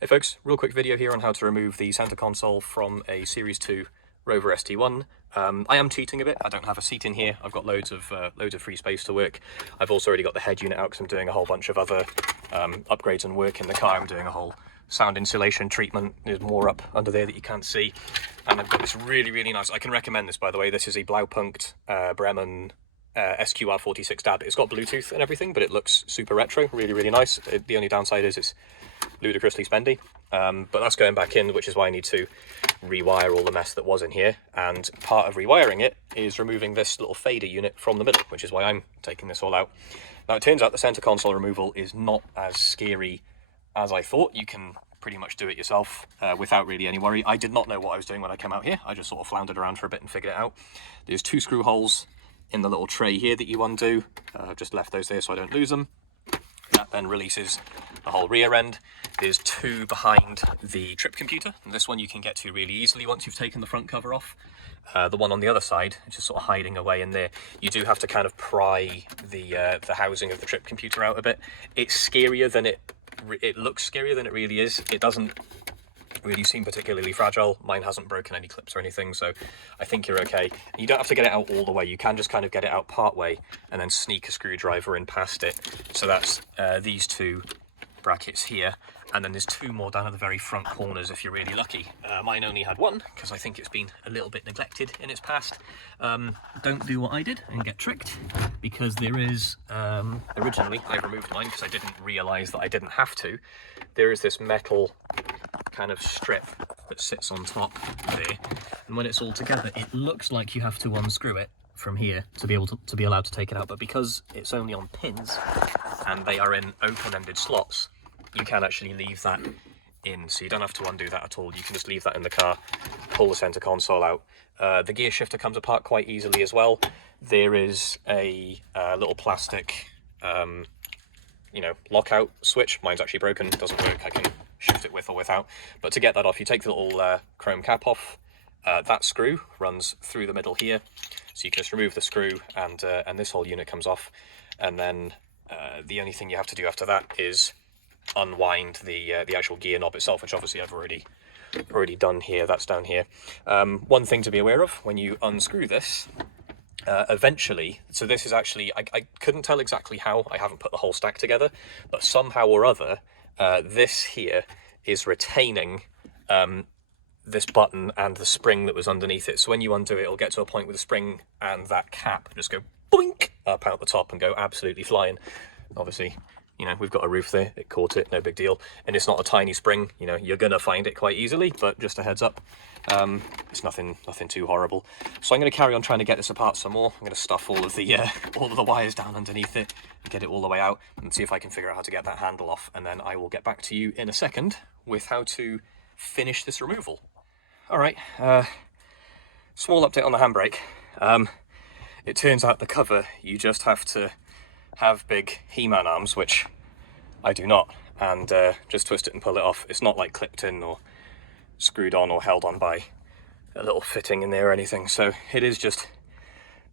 Hey folks, real quick video here on how to remove the center console from a Series 2 Rover SD1. I am cheating a bit. I don't have a seat in here. I've got loads of free space to work. I've also already got the head unit out because I'm doing a whole bunch of other upgrades and work in the car. I'm doing a whole sound insulation treatment. There's more up under there that you can't see. And I've got this really nice, I can recommend this by the way. This is a Blaupunkt Bremen SQR46 DAD. It's got Bluetooth and everything, but it looks super retro, really nice. The only downside is it's ludicrously spendy, but that's going back in, which is why I need to rewire all the mess that was in here. And part of rewiring it is removing this little fader unit from the middle, which is why I'm taking this all out. Now it turns out the center console removal is not as scary as I thought. You can pretty much do it yourself without really any worry. I did not know what I was doing when I came out here. I just sort of floundered around for a bit and figured it out. There's 2 screw holes in the little tray here that you undo. I've just left those there so I don't lose them. That then releases the whole rear end. There's 2 behind the trip computer, and this one you can get to really easily once you've taken the front cover off. The one on the other side, which is sort of hiding away in there, you do have to kind of pry the housing of the trip computer out a bit. It's scarier than it looks scarier than it really is. It doesn't really seem particularly fragile. Mine hasn't broken any clips or anything, so I think you're okay. You don't have to get it out all the way. You can just kind of get it out part way and then sneak a screwdriver in past it. So that's these 2 brackets here, and then there's 2 more down at the very front corners if you're really lucky. Mine only had 1 because I think it's been a little bit neglected in its past. Don't do what I did and get tricked, because there is originally I removed mine because I didn't realize that I didn't have to. There is this metal kind of strip that sits on top there, and when it's all together it looks like you have to unscrew it from here to be able to be allowed to take it out, but because it's only on pins and they are in open-ended slots, you can actually leave that in, so you don't have to undo that at all. You can just leave that in the car, pull the center console out. The gear shifter comes apart quite easily as well. There is a little plastic lockout switch. Mine's actually broken, doesn't work. I can shift it with or without, but to get that off you take the little chrome cap off. That screw runs through the middle here, so you can just remove the screw and this whole unit comes off. And then the only thing you have to do after that is unwind the actual gear knob itself, which obviously I've already done here. That's down here. One thing to be aware of when you unscrew this, eventually, so this is actually, I couldn't tell exactly how, I haven't put the whole stack together, but somehow or other this here is retaining this button and the spring that was underneath it. So when you undo it, it'll get to a point where the spring and that cap just go boink up out the top and go absolutely flying. Obviously, we've got a roof there, it caught it, no big deal. And it's not a tiny spring, you're gonna find it quite easily, but just a heads up, it's nothing too horrible. So I'm gonna carry on trying to get this apart some more. I'm gonna stuff all of the wires down underneath it and get it all the way out and see if I can figure out how to get that handle off. And then I will get back to you in a second with how to finish this removal. All right, small update on the handbrake. It turns out the cover, you just have to have big He-Man arms, which I do not, and just twist it and pull it off. It's not like clipped in or screwed on or held on by a little fitting in there or anything, so it is just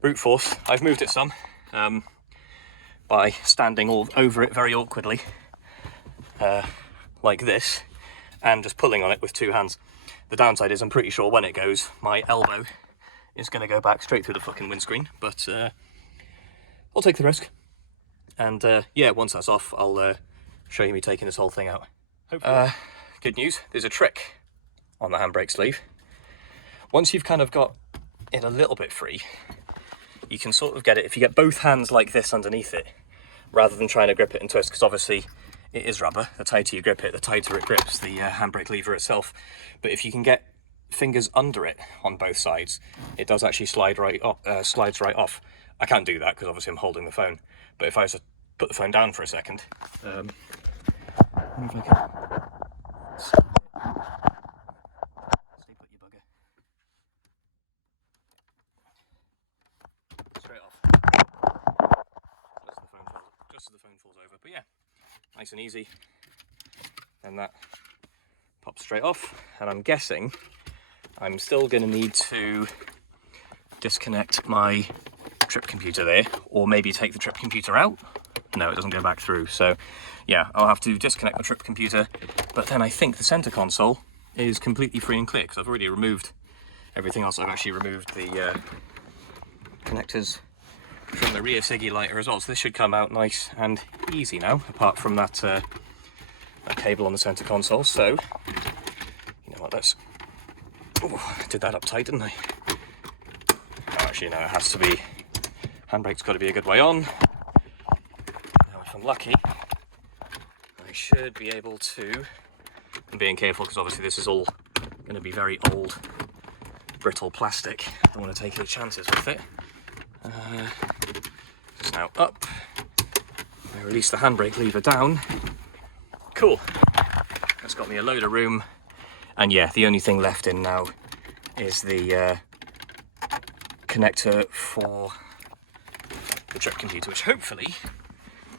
brute force. I've moved it some by standing all over it very awkwardly, like this, and just pulling on it with 2 hands. The downside is I'm pretty sure when it goes, my elbow is going to go back straight through the fucking windscreen, but I'll take the risk. And yeah, once that's off, I'll show you me taking this whole thing out. Good news, there's a trick on the handbrake sleeve. Once you've kind of got it a little bit free, you can sort of get it, if you get both hands like this underneath it, rather than trying to grip it and twist, because obviously it is rubber. The tighter you grip it, the tighter it grips the handbrake lever itself. But if you can get fingers under it on both sides, it does actually slides right off. I can't do that because obviously I'm holding the phone. But if I was to put the phone down for a second, I wonder if I can stay put, you bugger. Straight off. Just as the phone falls over. But yeah, nice and easy. And that pops straight off. And I'm guessing I'm still going to need to disconnect my trip computer there, or maybe take the trip computer out. No, it doesn't go back through. So yeah, I'll have to disconnect the trip computer, But then I think the center console is completely free and clear because I've already removed everything else. I've actually removed the connectors from the rear Siggy lighter as well, so this should come out nice and easy now, apart from that, that cable on the center console. So, you know what, let's... Oh, I did that up tight, didn't I? Oh, actually, no, it has to be... Handbrake's got to be a good way on. Now, if I'm lucky, I should be able to... I'm being careful because obviously this is all going to be very old, brittle plastic. I don't want to take any chances with it. It's now up. I release the handbrake lever down. Cool. That's got me a load of room. And yeah, the only thing left in now is the connector for the trip computer, which hopefully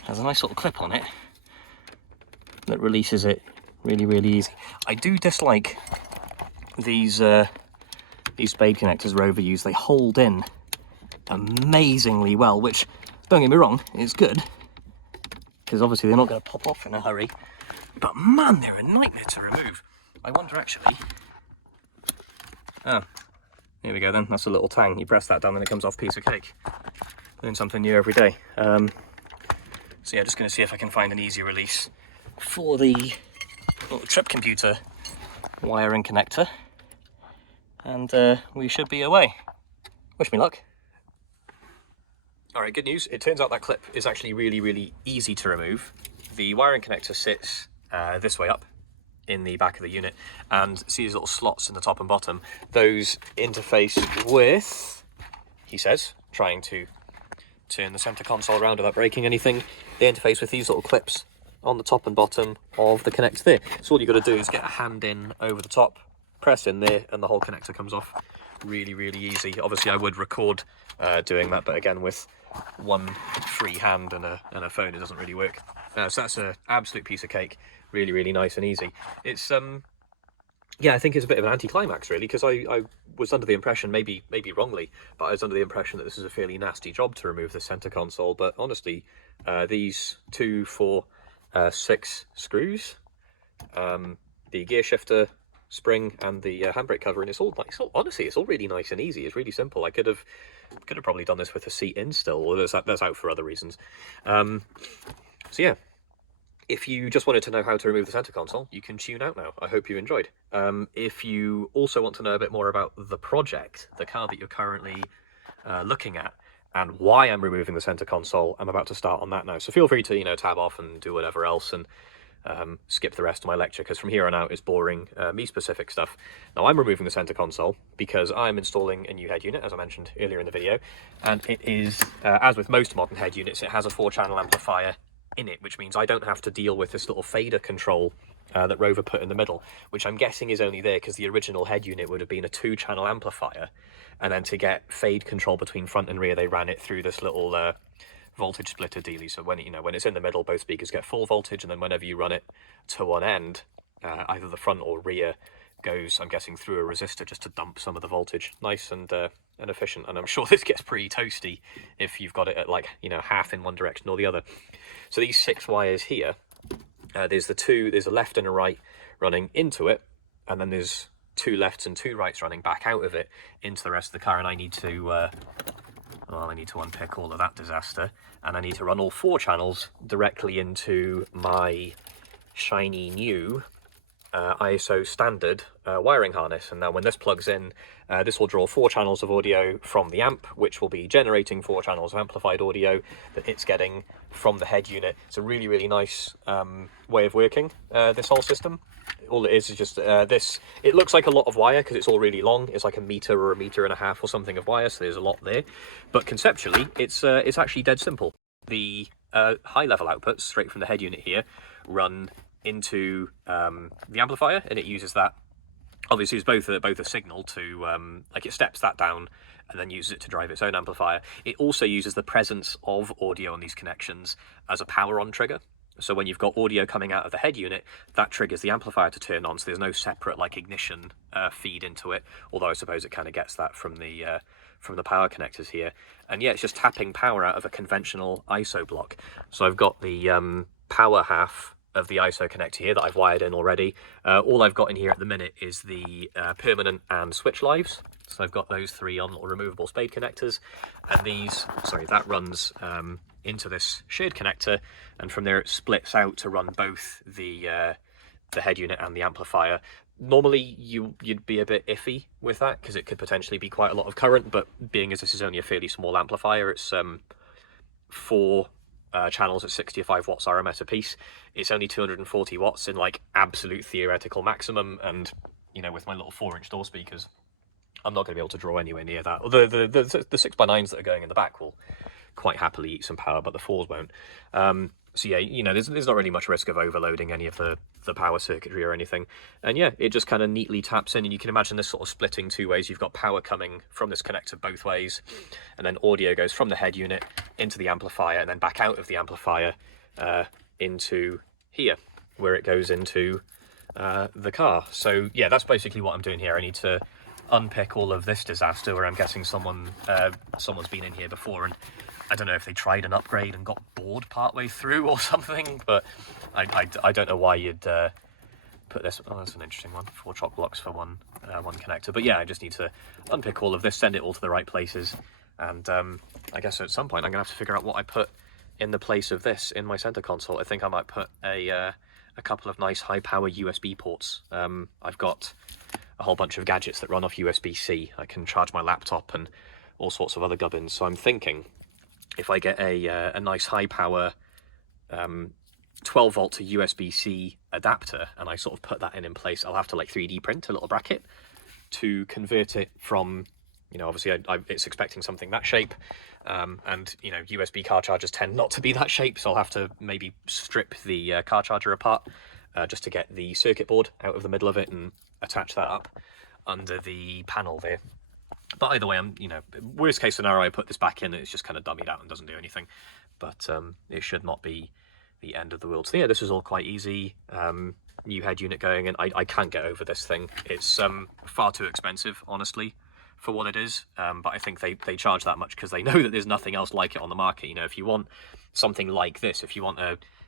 has a nice little clip on it that releases it really, really easy. I do dislike these spade connectors Rover use. They hold in amazingly well, which, don't get me wrong, is good, because obviously they're not going to pop off in a hurry, but man, they're a nightmare to remove. I wonder actually... Oh, here we go then, that's a little tang. You press that down and it comes off piece of cake. Learn something new every day. So yeah, just going to see if I can find an easy release for the little trip computer wiring connector, and we should be away. Wish me luck. Alright, good news. It turns out that clip is actually really, really easy to remove. The wiring connector sits this way up in the back of the unit, and see these little slots in the top and bottom. Those interface with, he says, trying to turn the center console around without breaking anything, they interface with these little clips on the top and bottom of the connector there. So all you've got to do is get a hand in over the top, press in there, and the whole connector comes off. Really, really easy. Obviously I would record doing that, but again, with one free hand and a phone, it doesn't really work. So that's an absolute piece of cake. Really, really nice and easy. It's yeah, I think it's a bit of an anticlimax really, because I was under the impression, maybe wrongly, but I was under the impression that this is a fairly nasty job to remove the center console. But honestly, these 2, 4, 6 screws, the gear shifter spring and the handbrake cover, and it's all honestly, it's all really nice and easy. It's really simple. I could have probably done this with a seat in still, or that's out for other reasons. So yeah, if you just wanted to know how to remove the center console, you can tune out now. I hope you enjoyed. If you also want to know a bit more about the project, the car that you're currently looking at, and why I'm removing the center console, I'm about to start on that now. So feel free to, you know, tab off and do whatever else, and skip the rest of my lecture, because from here on out is boring, me-specific stuff. Now, I'm removing the center console because I'm installing a new head unit, as I mentioned earlier in the video, and it is, as with most modern head units, it has a 4-channel amplifier in it, which means I don't have to deal with this little fader control that Rover put in the middle, which I'm guessing is only there because the original head unit would have been a 2-channel amplifier, and then to get fade control between front and rear, they ran it through this little voltage splitter dealy. So when it's in the middle, both speakers get full voltage, and then whenever you run it to one end, either the front or rear goes, I'm guessing, through a resistor just to dump some of the voltage. Nice and efficient, and I'm sure this gets pretty toasty if you've got it at, like, you know, half in one direction or the other. So these 6 wires here, there's a left and a right running into it, and then there's 2 lefts and 2 rights running back out of it into the rest of the car, and I need to well, I need to unpick all of that disaster, and I need to run all 4 channels directly into my shiny new ISO standard wiring harness. And now when this plugs in, this will draw 4 channels of audio from the amp, which will be generating 4 channels of amplified audio that it's getting from the head unit. It's a really, really nice way of working this whole system. All it is just this. It looks like a lot of wire because it's all really long. It's like a meter or a meter and a half or something of wire, so there's a lot there. But conceptually, it's actually dead simple. The high-level outputs straight from the head unit here run into the amplifier, and it uses that. Obviously, it's both a signal to like, it steps that down and then uses it to drive its own amplifier. It also uses the presence of audio on these connections as a power on trigger. So when you've got audio coming out of the head unit, that triggers the amplifier to turn on. So there's no separate, like, ignition feed into it. Although I suppose it kind of gets that from the power connectors here. And yeah, it's just tapping power out of a conventional ISO block. So I've got the power half of the ISO connector here that I've wired in already. All I've got in here at the minute is the permanent and switch lives. So I've got those 3 on little removable spade connectors, and that runs into this shared connector, and from there it splits out to run both the head unit and the amplifier. Normally you'd be a bit iffy with that because it could potentially be quite a lot of current, but being as this is only a fairly small amplifier, it's 4 channels at 65 watts RMS a piece. It's only 240 watts in like absolute theoretical maximum, and you know, with my little 4-inch door speakers, I'm not going to be able to draw anywhere near that. The 6x9s that are going in the back will quite happily eat some power, but the 4s won't. So yeah, you know, there's not really much risk of overloading any of the power circuitry or anything. And yeah, it just kind of neatly taps in, and you can imagine this sort of splitting 2 ways. You've got power coming from this connector both ways, and then audio goes from the head unit into the amplifier, and then back out of the amplifier into here, where it goes into the car. So yeah, that's basically what I'm doing here. I need to unpick all of this disaster, where I'm guessing someone's been in here before, and I don't know if they tried an upgrade and got bored partway through or something, but I don't know why you'd put this. Oh, that's an interesting one. 4 chock blocks for one connector. But yeah, I just need to unpick all of this, send it all to the right places, and I guess at some point I'm gonna have to figure out what I put in the place of this in my center console. I think I might put a couple of nice high power USB ports. I've got a whole bunch of gadgets that run off USB-C. I can charge my laptop and all sorts of other gubbins. So I'm thinking, if I get a nice high power 12 volt to USB-C adapter, and I sort of put that in place, I'll have to like 3D print a little bracket to convert it from, you know, obviously it's expecting something that shape, and you know, USB car chargers tend not to be that shape, so I'll have to maybe strip the car charger apart just to get the circuit board out of the middle of it and attach that up under the panel there. But either way, I'm, you know, worst case scenario, I put this back in and it's just kind of dummied out and doesn't do anything. But it should not be the end of the world. So yeah, this is all quite easy. New head unit going in. I can't get over this thing. It's far too expensive, honestly, for what it is. But I think they charge that much because they know that there's nothing else like it on the market. You know, if you want something like this, if you want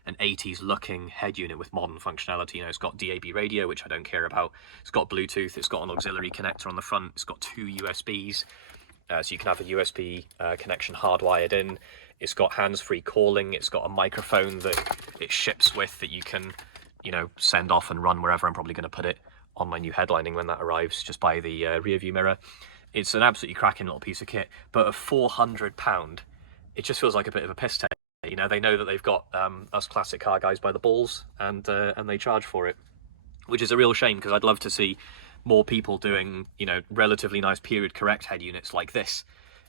an 80s looking head unit with modern functionality, you know, it's got DAB radio, which I don't care about. It's got Bluetooth. It's got an auxiliary connector on the front. It's got 2 USBs. So you can have a USB connection hardwired in. It's got hands-free calling. It's got a microphone that it ships with that you can, you know, send off and run wherever. I'm probably going to put it on my new headlining when that arrives, just by the rear view mirror. It's an absolutely cracking little piece of kit, but at £400, it just feels like a bit of a piss take. You know, they know that they've got us classic car guys by the balls, and they charge for it, which is a real shame, because I'd love to see more people doing, you know, relatively nice period correct head units like this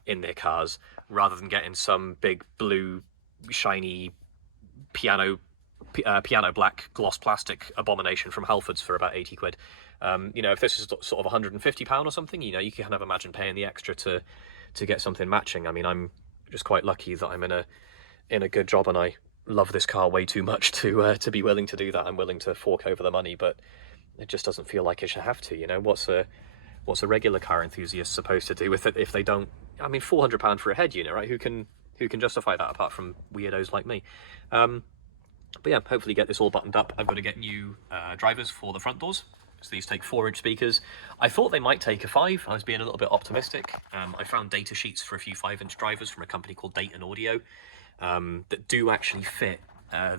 in their cars, rather than getting some big blue shiny piano black gloss plastic abomination from Halfords for about 80 quid. You know, if this is sort of £150 or something, you know, you can kind of imagine paying the extra to get something matching. I mean, I'm just quite lucky that I'm in a good job, and I love this car way too much to be willing to do that. I'm willing to fork over the money, but it just doesn't feel like it should have to. You know, what's a regular car enthusiast supposed to do with it if they don't? I mean, £400 for a head unit, right? Who can justify that apart from weirdos like me? But yeah, hopefully get this all buttoned up. I've got to get new drivers for the front doors. So these take 4-inch speakers. I thought they might take a 5. I was being a little bit optimistic. I found data sheets for a few 5-inch drivers from a company called Dayton Audio that do actually fit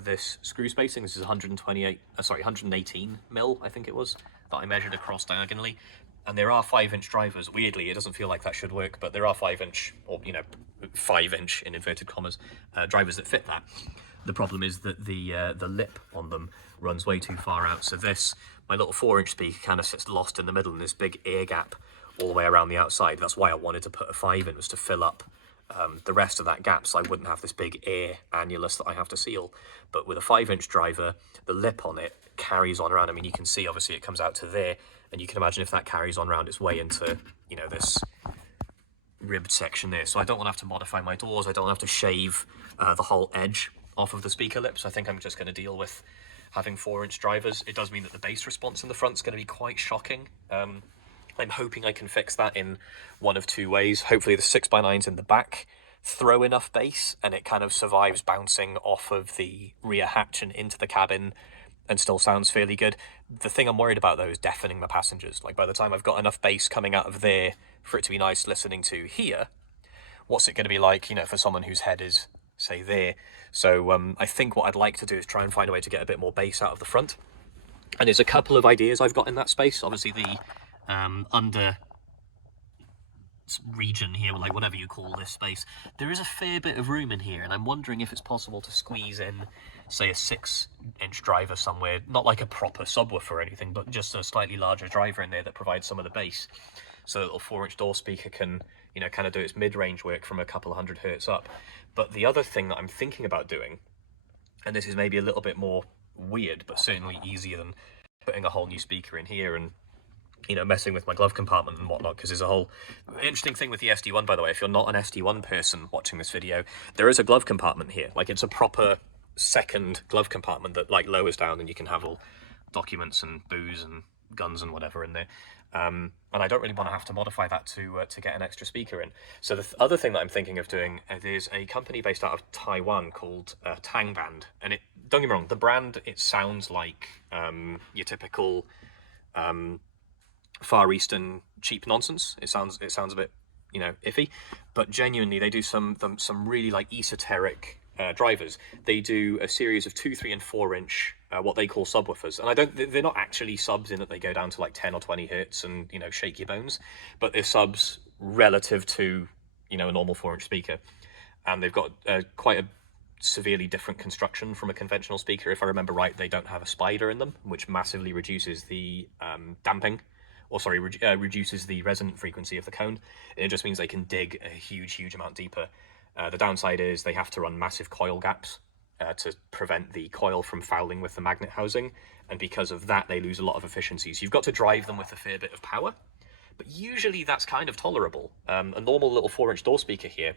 this screw spacing. This is 118 mil, I think it was, that I measured across diagonally. And there are 5-inch drivers. Weirdly, it doesn't feel like that should work, but there are 5-inch, or, you know, 5-inch in inverted commas, drivers that fit that. The problem is that the lip on them runs way too far out. So my little 4-inch speaker kind of sits lost in the middle in this big air gap all the way around the outside. That's why I wanted to put a 5 in, was to fill up the rest of that gap, so I wouldn't have this big air annulus that I have to seal. But with a 5-inch driver, the lip on it carries on around. I mean, you can see obviously it comes out to there, and you can imagine if that carries on around its way into, you know, this ribbed section there. So I don't want to have to modify my doors. I don't have to shave the whole edge off of the speaker lips. I think I'm just going to deal with having 4-inch drivers. It does mean that the bass response in the front is going to be quite shocking. I'm hoping I can fix that in one of 2 ways. Hopefully the 6x9s in the back throw enough bass and it kind of survives bouncing off of the rear hatch and into the cabin and still sounds fairly good. The thing I'm worried about though is deafening my passengers. Like by the time I've got enough bass coming out of there for it to be nice listening to here, what's it going to be like, you know, for someone whose head is, say, there? So I think what I'd like to do is try and find a way to get a bit more bass out of the front. And there's a couple of ideas I've got in that space. Obviously the under region here, like whatever you call this space, there is a fair bit of room in here, and I'm wondering if it's possible to squeeze in, say, a 6-inch driver somewhere, not like a proper subwoofer or anything, but just a slightly larger driver in there that provides some of the bass, so that little 4-inch door speaker can, you know, kind of do its mid-range work from a couple of hundred hertz up. But the other thing that I'm thinking about doing, and this is maybe a little bit more weird, but certainly easier than putting a whole new speaker in here and, you know, messing with my glove compartment and whatnot, because there's a whole interesting thing with the SD1, by the way. If you're not an SD1 person watching this video, there is a glove compartment here. Like, it's a proper second glove compartment that, like, lowers down and you can have all documents and booze and guns and whatever in there. And I don't really want to have to modify that to get an extra speaker in. So the other thing that I'm thinking of doing, there's a company based out of Taiwan called Tangband. And don't get me wrong, the brand, it sounds like your typical Far Eastern cheap nonsense. It sounds a bit, you know, iffy, but genuinely they do some really like esoteric drivers. They do a series of 2, 3, and 4-inch what they call subwoofers, and they're not actually subs in that they go down to like 10 or 20 hertz and, you know, shake your bones, but they're subs relative to, you know, a normal 4-inch speaker, and they've got quite a severely different construction from a conventional speaker. If I remember right, they don't have a spider in them, which massively reduces the damping, or sorry, reduces the resonant frequency of the cone. It just means they can dig a huge amount deeper. The downside is they have to run massive coil gaps to prevent the coil from fouling with the magnet housing, and because of that they lose a lot of efficiency. So you've got to drive them with a fair bit of power, but usually that's kind of tolerable. A normal little 4-inch door speaker here,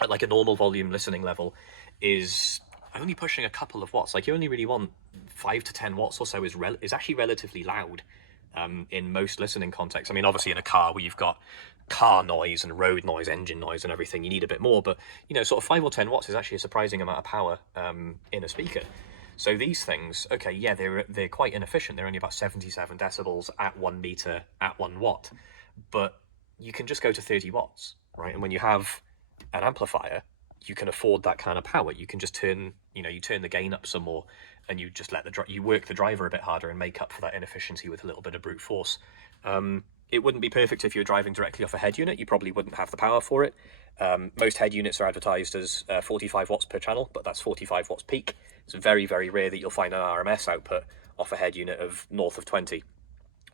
at like a normal volume listening level, is only pushing a couple of watts. Like, you only really want 5 to 10 watts or so is actually relatively loud. In most listening contexts. I mean, obviously in a car where you've got car noise and road noise, engine noise and everything, you need a bit more, but, you know, sort of 5 or 10 watts is actually a surprising amount of power in a speaker. So these things, okay, yeah, they're quite inefficient. They're only about 77 decibels at 1 meter at 1 watt, but you can just go to 30 watts, right? And when you have an amplifier, you can afford that kind of power. You can just turn the gain up some more, and you just you work the driver a bit harder and make up for that inefficiency with a little bit of brute force. It wouldn't be perfect if you're driving directly off a head unit. You probably wouldn't have the power for it. Most head units are advertised as 45 watts per channel, but that's 45 watts peak. It's very, very rare that you'll find an RMS output off a head unit of north of 20.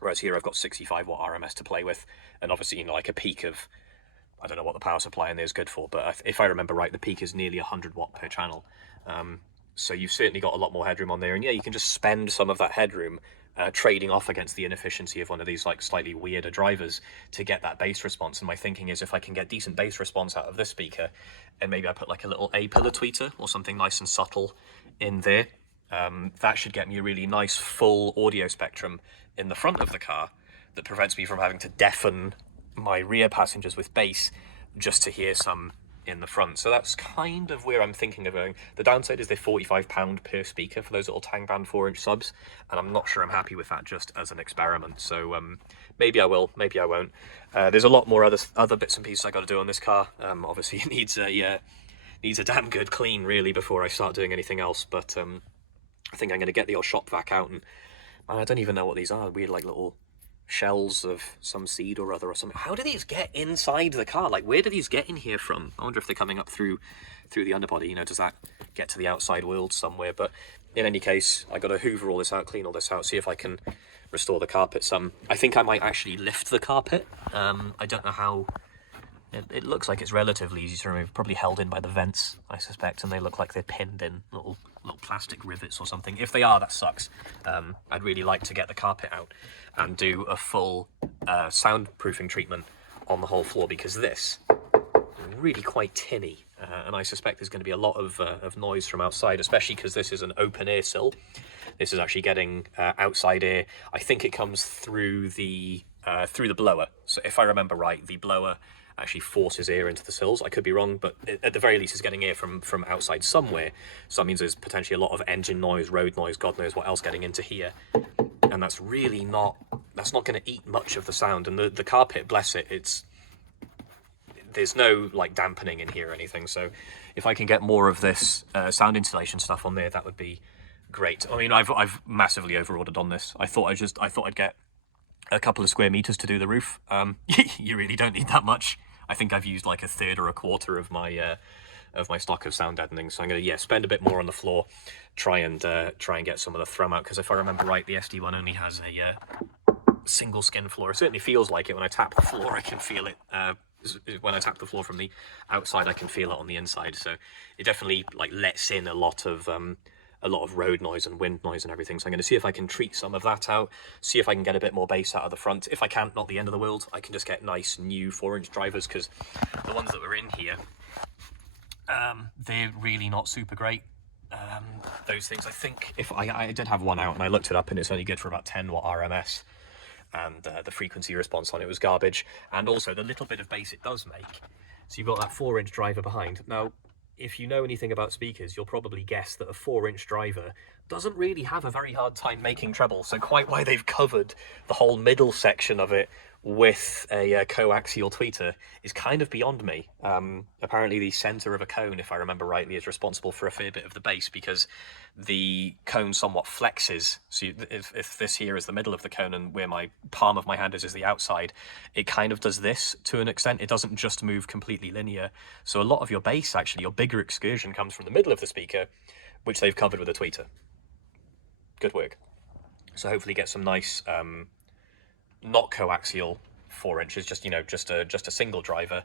Whereas here I've got 65 watt RMS to play with, and obviously, you know, like a peak of, I don't know what the power supply in there is good for, but if I remember right, the peak is nearly 100 watt per channel. So you've certainly got a lot more headroom on there, and yeah, you can just spend some of that headroom trading off against the inefficiency of one of these like slightly weirder drivers to get that bass response. And my thinking is, if I can get decent bass response out of this speaker, and maybe I put like a little A-pillar tweeter or something nice and subtle in there, that should get me a really nice full audio spectrum in the front of the car that prevents me from having to deafen my rear passengers with bass just to hear some in the front. So that's kind of where I'm thinking of going. The downside is they're £45 per speaker for those little Tangband 4-inch subs, and I'm not sure I'm happy with that just as an experiment. So maybe I will, maybe I won't. There's a lot more other bits and pieces I got to do on this car. Obviously it needs a damn good clean really before I start doing anything else, but I think I'm going to get the old shop vac out, and man, I don't even know what these are. Weird like little shells of some seed or other or something. How do these get inside the car? Like, where do these get in here from? I wonder if they're coming up through the underbody. You know, does that get to the outside world somewhere? But in any case, I got to hoover all this out, clean all this out, see if I can restore the carpet some. I think I might actually lift the carpet. I don't know how. It looks like it's relatively easy to remove, probably held in by the vents, I suspect, and they look like they're pinned in little plastic rivets or something. If they are, that sucks. I'd really like to get the carpet out and do a full soundproofing treatment on the whole floor, because this is really quite tinny, and I suspect there's going to be a lot of noise from outside, especially because this is an open air sill. This is actually getting outside air. I think it comes through the blower. So if I remember right, the blower actually forces air into the sills. I could be wrong, but at the very least it's getting air from outside somewhere. So that means there's potentially a lot of engine noise, road noise, God knows what else getting into here. And that's really not, that's not going to eat much of the sound. And the carpet, bless it, there's no like dampening in here or anything. So if I can get more of this sound insulation stuff on there, that would be great. I mean, I've massively overordered on this. I thought I'd get a couple of square meters to do the roof. You really don't need that much. I think I've used like a third or a quarter of my stock of sound deadening. So I'm gonna spend a bit more on the floor, try and get some of the thrum out, because if I remember right, the SD1 only has a single skin floor. It certainly feels like it. When I tap the floor, I can feel it. When I tap the floor from the outside, I can feel it on the inside. So it definitely like lets in a lot of road noise and wind noise and everything. So I'm going to see if I can treat some of that out, see if I can get a bit more bass out of the front. If I can't, not the end of the world. I can just get nice new 4-inch drivers, because the ones that were in here, they're really not super great. Those things, I think, if I did have one out and I looked it up, and it's only good for about 10 watt RMS, and the frequency response on it was garbage, and also the little bit of bass it does make. So you've got that 4-inch driver behind. Now, if you know anything about speakers, you'll probably guess that a 4-inch driver doesn't really have a very hard time making treble. So quite why they've covered the whole middle section of it with a coaxial tweeter is kind of beyond me. Apparently the center of a cone, if I remember rightly, is responsible for a fair bit of the bass, because the cone somewhat flexes. So if this here is the middle of the cone and where my palm of my hand is the outside, it kind of does this to an extent. It doesn't just move completely linear. So a lot of your bass, actually, your bigger excursion comes from the middle of the speaker, which they've covered with a tweeter. Good work. So hopefully get some nice, not coaxial 4 inches, just a single driver.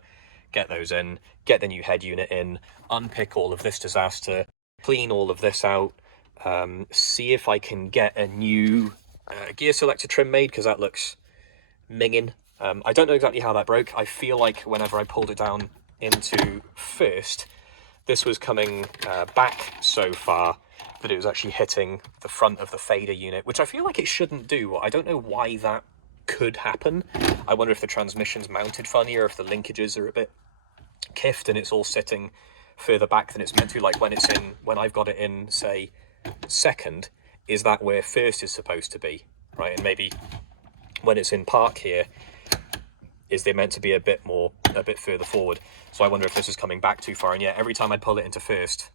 Get those in, get the new head unit in, unpick all of this disaster, clean all of this out, see if I can get a new gear selector trim made, because that looks minging. I don't know exactly how that broke. I feel like whenever I pulled it down into first, this was coming back so far that it was actually hitting the front of the fader unit, which I feel like it shouldn't do. I don't know why that could happen. I wonder if the transmission's mounted funny, or if the linkages are a bit kiffed and it's all sitting further back than it's meant to. Like when I've got it in, say, second, is that where first is supposed to be, right? And maybe when it's in park here, is they meant to be a bit further forward. So I wonder if this is coming back too far. And yeah, every time I pull it into first,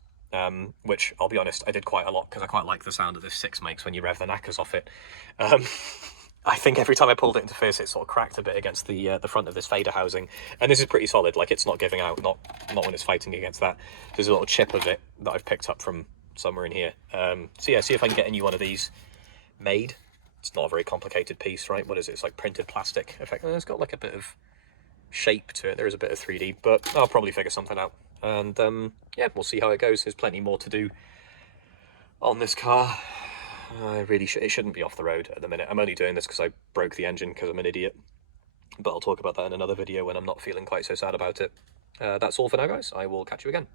which I'll be honest, I did quite a lot, because I quite like the sound that this 6 makes when you rev the knackers off it. I think every time I pulled it into first, it sort of cracked a bit against the front of this fader housing. And this is pretty solid, like it's not giving out, not when it's fighting against that. There's a little chip of it that I've picked up from somewhere in here. So yeah, see if I can get a new one of these made. It's not a very complicated piece, right? What is it? It's like printed plastic effect. And it's got like a bit of shape to it. There is a bit of 3D, but I'll probably figure something out. And yeah, we'll see how it goes. There's plenty more to do on this car. It shouldn't be off the road at the minute. I'm only doing this because I broke the engine because I'm an idiot. But I'll talk about that in another video when I'm not feeling quite so sad about it. That's all for now, guys. I will catch you again,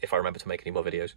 if I remember to make any more videos.